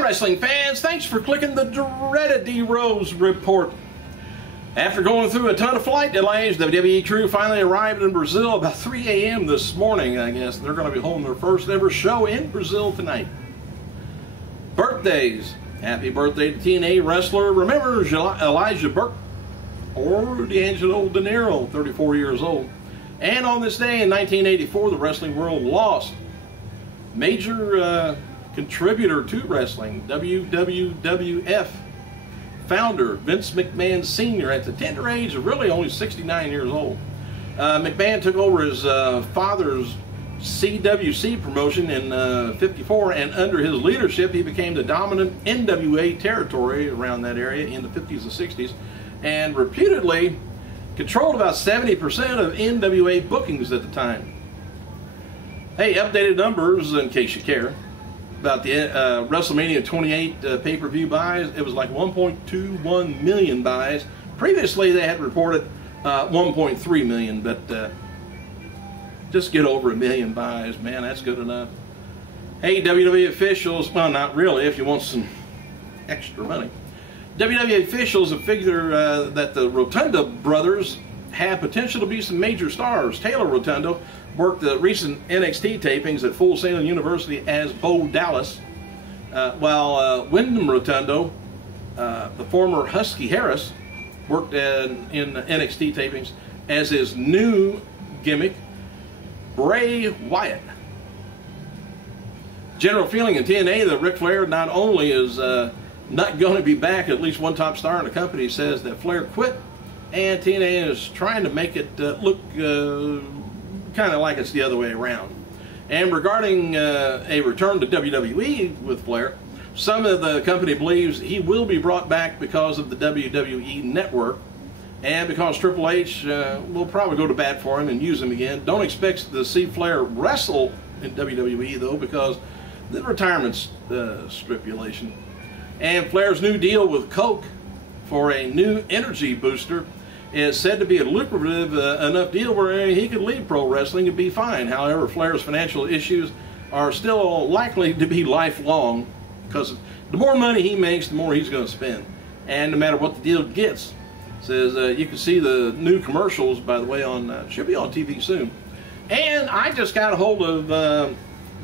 Hi wrestling fans, thanks for clicking the dreaded D-Rose report. After going through a ton of flight delays, the WWE crew finally arrived in Brazil about 3 a.m. this morning, I guess. They're going to be holding their first ever show in Brazil tonight. Birthdays. Happy birthday to TNA wrestler. Remember Elijah Burke or D'Angelo De Niro, 34 years old. And on this day in 1984, the wrestling world lost major contributor to wrestling, WWF founder Vince McMahon Sr. at the tender age of really only 69 years old. McMahon took over his father's CWC promotion in '54, and under his leadership he became the dominant NWA territory around that area in the 50s and 60s, and reputedly controlled about 70% of NWA bookings at the time. Hey, updated numbers in case you care about the WrestleMania 28 pay-per-view buys. It was like 1.21 million buys. Previously they had reported 1.3 million, but just get over 1 million buys, man, that's good enough. Hey, WWE officials, well, not really if you want some extra money. WWE officials have figured that the Rotunda brothers have potential to be some major stars. Taylor Rotundo worked the recent NXT tapings at Full Sail University as Bo Dallas, while Wyndham Rotundo, the former Husky Harris, worked in NXT tapings as his new gimmick, Bray Wyatt. General feeling in TNA that Ric Flair not only is not going to be back, at least one top star in the company says that Flair quit, and TNA is trying to make it look kind of like it's the other way around. And regarding a return to WWE with Flair, some of the company believes he will be brought back because of the WWE network, and because Triple H will probably go to bat for him and use him again. Don't expect to see Flair wrestle in WWE though, because the retirement's stipulation. And Flair's new deal with Coke for a new energy booster is said to be a lucrative enough deal where he could leave pro wrestling and be fine. However, Flair's financial issues are still likely to be lifelong, because the more money he makes, the more he's going to spend. And no matter what the deal gets, says you can see the new commercials, by the way, on should be on TV soon. And I just got a hold of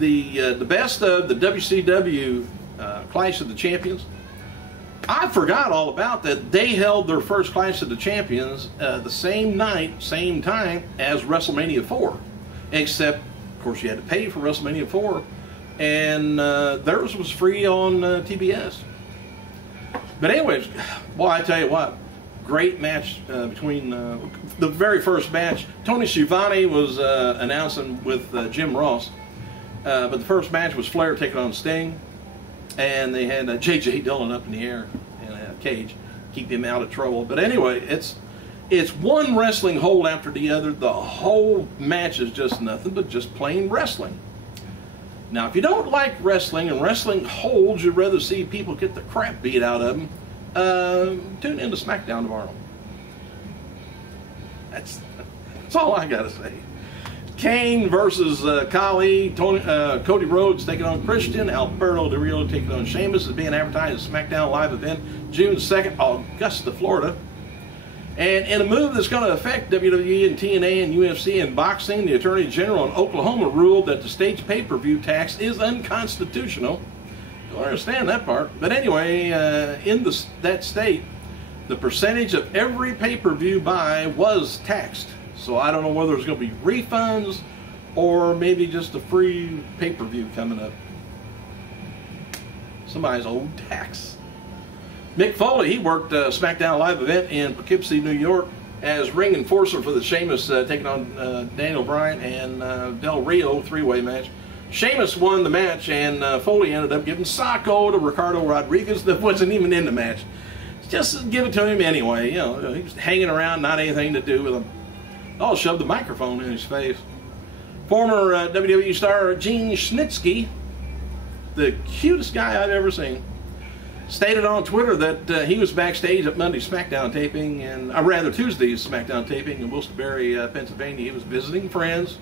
the best of the WCW Clash of the Champions. I forgot all about that. They held their first Clash of the Champions the same night, same time as WrestleMania 4. Except, of course, you had to pay for WrestleMania 4. And theirs was free on TBS. But anyways, well, I tell you what, great match between the very first match. Tony Schiavone was announcing with Jim Ross. But the first match was Flair taking on Sting. And they had J.J. Dillon up in the air in a cage, keep him out of trouble. But anyway, it's one wrestling hold after the other. The whole match is just nothing but just plain wrestling. Now, if you don't like wrestling and wrestling holds, you'd rather see people get the crap beat out of them, tune into SmackDown tomorrow. That's all I got to say. Kane versus Khali, Cody Rhodes taking on Christian, Alberto Del Rio taking on Sheamus is being advertised as a SmackDown live event June 2nd, Augusta, Florida. And in a move that's going to affect WWE and TNA and UFC and boxing, the Attorney General in Oklahoma ruled that the state's pay-per-view tax is unconstitutional. Don't understand that part. But anyway, in that state, the percentage of every pay-per-view buy was taxed. So I don't know whether there's going to be refunds or maybe just a free pay-per-view coming up. Somebody's owed tax. Mick Foley, he worked a SmackDown live event in Poughkeepsie, New York as ring enforcer for the Sheamus taking on Daniel Bryan and Del Rio three-way match. Sheamus won the match, and Foley ended up giving Sacco to Ricardo Rodriguez that wasn't even in the match. Just give it to him anyway. You know, he was hanging around, not anything to do with him. Oh, shoved the microphone in his face. Former WWE star Gene Snitsky, the cutest guy I've ever seen, stated on Twitter that he was backstage at Monday's SmackDown taping, and rather Tuesday's SmackDown taping in Wilkes-Barre, Pennsylvania. He was visiting friends.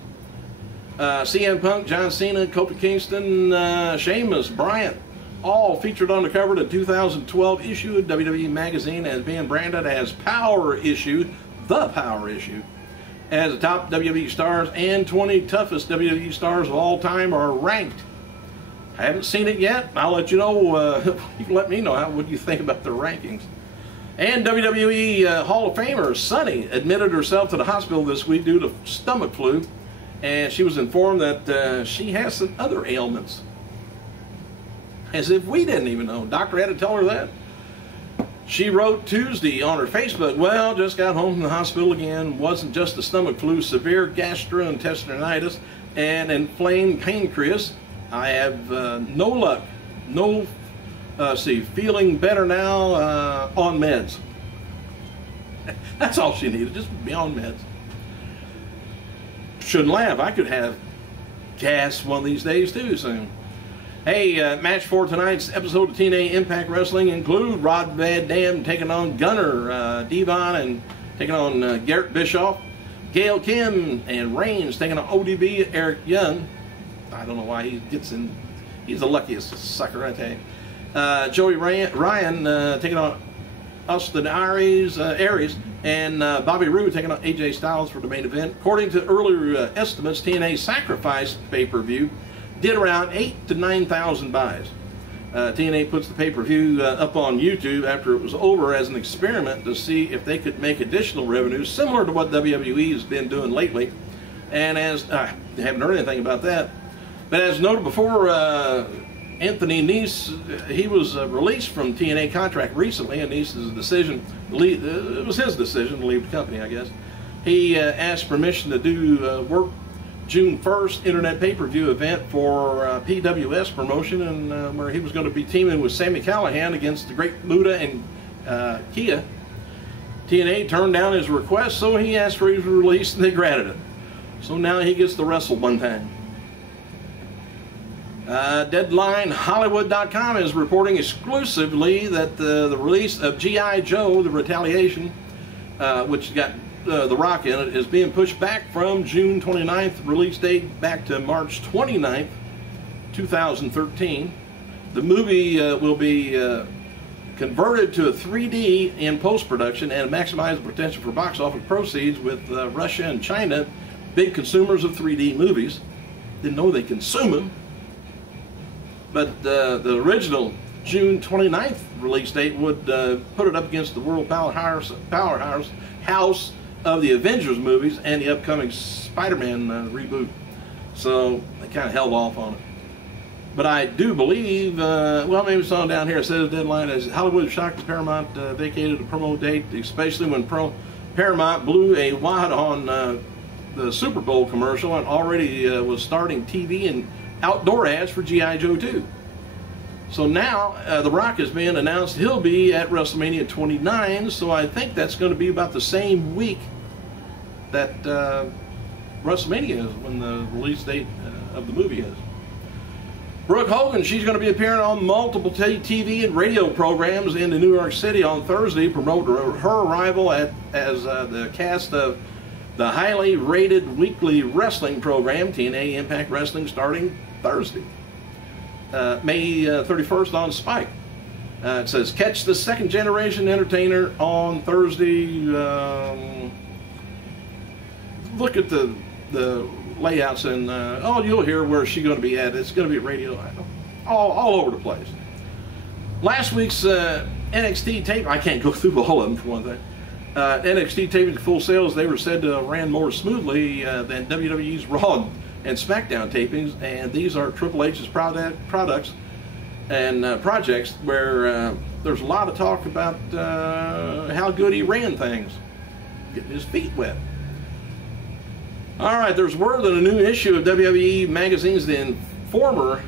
CM Punk, John Cena, Kofi Kingston, Sheamus, Bryant, all featured on the cover of the 2012 issue of WWE Magazine as being branded as Power Issue, the Power Issue, as the top WWE stars and 20 toughest WWE stars of all time are ranked. I haven't seen it yet. I'll let you know. You can let me know what you think about the rankings. And WWE Hall of Famer Sunny admitted herself to the hospital this week due to stomach flu, and she was informed that she has some other ailments. As if we didn't even know. Doctor had to tell her that. She wrote Tuesday on her Facebook, well, just got home from the hospital again. Wasn't just a stomach flu, severe gastrointestinalitis and inflamed pancreas. I have no luck. Feeling better now on meds. That's all she needed, just be on meds. Shouldn't laugh. I could have gas one of these days too soon. Hey, match for tonight's episode of TNA Impact Wrestling include Rod Van Dam taking on Gunner Devon and taking on Garrett Bischoff. Gail Kim and Reigns taking on ODB Eric Young. I don't know why he gets in. He's the luckiest sucker, I tell you. Joey Ryan taking on Austin Aries and Bobby Roode taking on AJ Styles for the main event. According to earlier estimates, TNA Sacrifice pay-per-view did around 8,000 to 9,000 buys. TNA puts the pay-per-view up on YouTube after it was over as an experiment to see if they could make additional revenue similar to what WWE has been doing lately. And as I haven't heard anything about that, but as noted before, Anthony Nese, he was released from TNA contract recently, and Nese's decision to leave, it was his decision to leave the company, I guess. He asked permission to do work June 1st internet pay-per-view event for PWS promotion, and where he was going to be teaming with Sami Callihan against the Great Muta and Kia. TNA turned down his request, so he asked for his release, and they granted it. So now he gets to wrestle one time. DeadlineHollywood.com is reporting exclusively that the release of G.I. Joe, The Retaliation, which got The Rock in it, is being pushed back from June 29th release date back to March 29th, 2013. The movie will be converted to a 3D in post-production and maximize the potential for box office proceeds, with Russia and China big consumers of 3D movies. Didn't know they consume them. But the original June 29th release date would put it up against the world powerhouse of the Avengers movies and the upcoming Spider-Man reboot. So they kind of held off on it. But I do believe, well, maybe it's on down here. It says deadline as Hollywood shocked that Paramount vacated the promo date, especially when Paramount blew a wad on the Super Bowl commercial and already was starting TV and outdoor ads for G.I. Joe 2. So now The Rock has been announced he'll be at WrestleMania 29, so I think that's going to be about the same week that WrestleMania is, when the release date of the movie is. Brooke Hogan, she's going to be appearing on multiple TV and radio programs in New York City on Thursday, promote her arrival as the cast of the highly rated weekly wrestling program, TNA Impact Wrestling, starting Thursday, May 31st on Spike. It says, catch the second generation entertainer on Thursday. Look at the layouts, and oh, you'll hear where she's going to be at. It's going to be radio all over the place. Last week's NXT tape, I can't go through all of them for one thing. NXT taping Full Sails, they were said to ran more smoothly than WWE's Raw and SmackDown tapings, and these are Triple H's products and projects where there's a lot of talk about how good he ran things, getting his feet wet. All right, there's word that a new issue of WWE Magazine's The Informer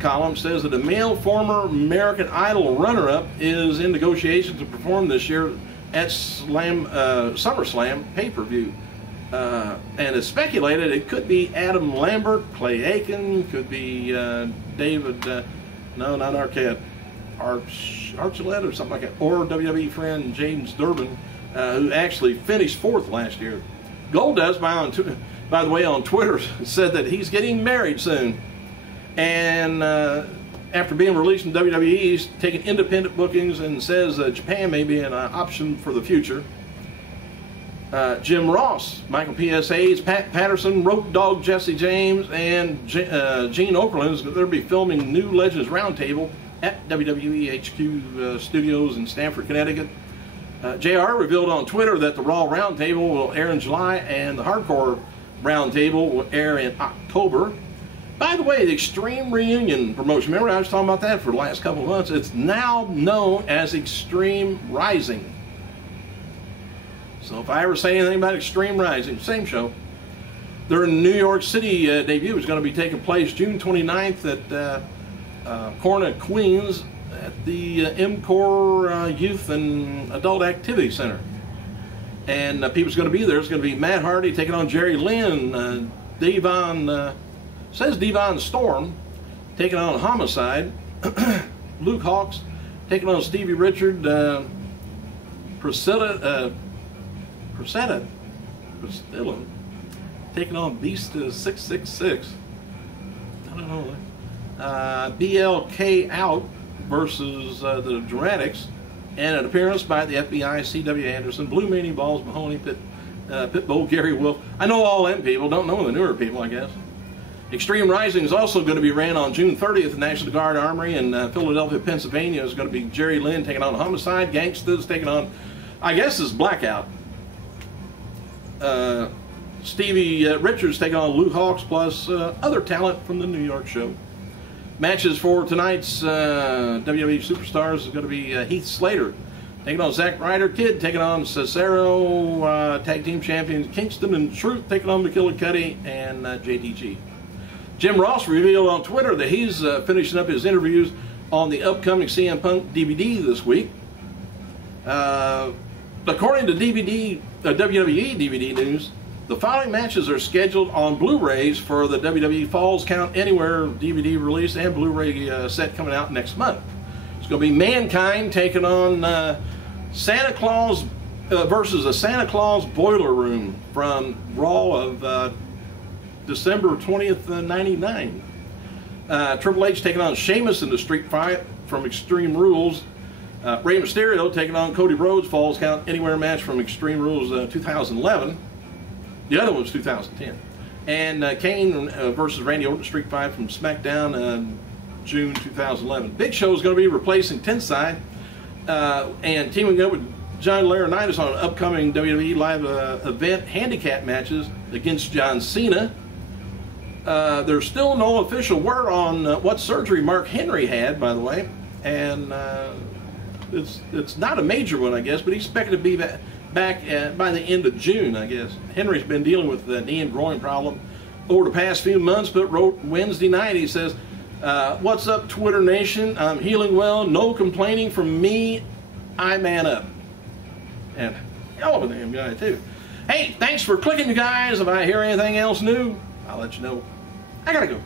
column says that a male former American Idol runner-up is in negotiations to perform this year at SummerSlam pay-per-view. And it's speculated it could be Adam Lambert, Clay Aiken, could be David, no, not Arquette, Archuleta or something like that, or WWE friend James Durbin, who actually finished 4th last year. Goldust, by the way, on Twitter said that he's getting married soon. And after being released from WWE, he's taking independent bookings and says Japan may be an option for the future. Jim Ross, Michael P.S. Hayes, Pat Patterson, Rope Dog Jesse James, and Gene Okerlund is going to be filming new Legends Roundtable at WWE HQ Studios in Stamford, Connecticut. JR revealed on Twitter that the Raw Roundtable will air in July and the Hardcore Roundtable will air in October. By the way, the Extreme Reunion promotion, remember I was talking about that for the last couple of months? It's now known as Extreme Rising. So if I ever say anything about Extreme Rising, same show. Their New York City debut is going to be taking place June 29th at Corner, Queens, at the MCOR Youth and Adult Activity Center. And people's going to be there. It's going to be Matt Hardy taking on Jerry Lynn, Devon Storm taking on Homicide, Luke Hawx taking on Stevie Richard, Priscilla taking on Beast 666. I don't know. BLK Out versus the Dramatics, and an appearance by the FBI, C.W. Anderson, Blue Meanie Balls, Mahoney, Pitbull, Gary Wolf. I know all them people, don't know the newer people, I guess. Extreme Rising is also going to be ran on June 30th at National Guard Armory in Philadelphia, Pennsylvania. It's going to be Jerry Lynn taking on Homicide, Gangstas taking on, I guess it's Blackout. Stevie Richards taking on Luke Hawx, plus other talent from the New York show. Matches for tonight's WWE Superstars is going to be Heath Slater taking on Zack Ryder, Kid taking on Cesaro, Tag Team Champions Kingston and Truth taking on McKillicuddy and JTG. Jim Ross revealed on Twitter that he's finishing up his interviews on the upcoming CM Punk DVD this week. According to WWE DVD News, the following matches are scheduled on Blu-rays for the WWE Falls Count Anywhere DVD release and Blu-ray set coming out next month. It's going to be Mankind taking on Santa Claus versus a Santa Claus Boiler Room from Raw of December 20th, 99. Triple H taking on Sheamus in the Street Fight from Extreme Rules. Rey Mysterio taking on Cody Rhodes, Falls Count Anywhere match from Extreme Rules 2011. The other one was 2010. And Kane versus Randy Orton Street Fight from SmackDown June 2011. Big Show is going to be replacing Tensai and teaming up with John Laurinaitis on an upcoming WWE Live event handicap matches against John Cena. There's still no official word on what surgery Mark Henry had, by the way. And it's not a major one, I guess, but he's expected to be back by the end of June, I guess. Henry's been dealing with the knee and groin problem over the past few months, but wrote Wednesday night, he says, what's up, Twitter Nation? I'm healing well. No complaining from me. I man up. And hell of a damn guy, too. Hey, thanks for clicking, you guys. If I hear anything else new, I'll let you know. I gotta go.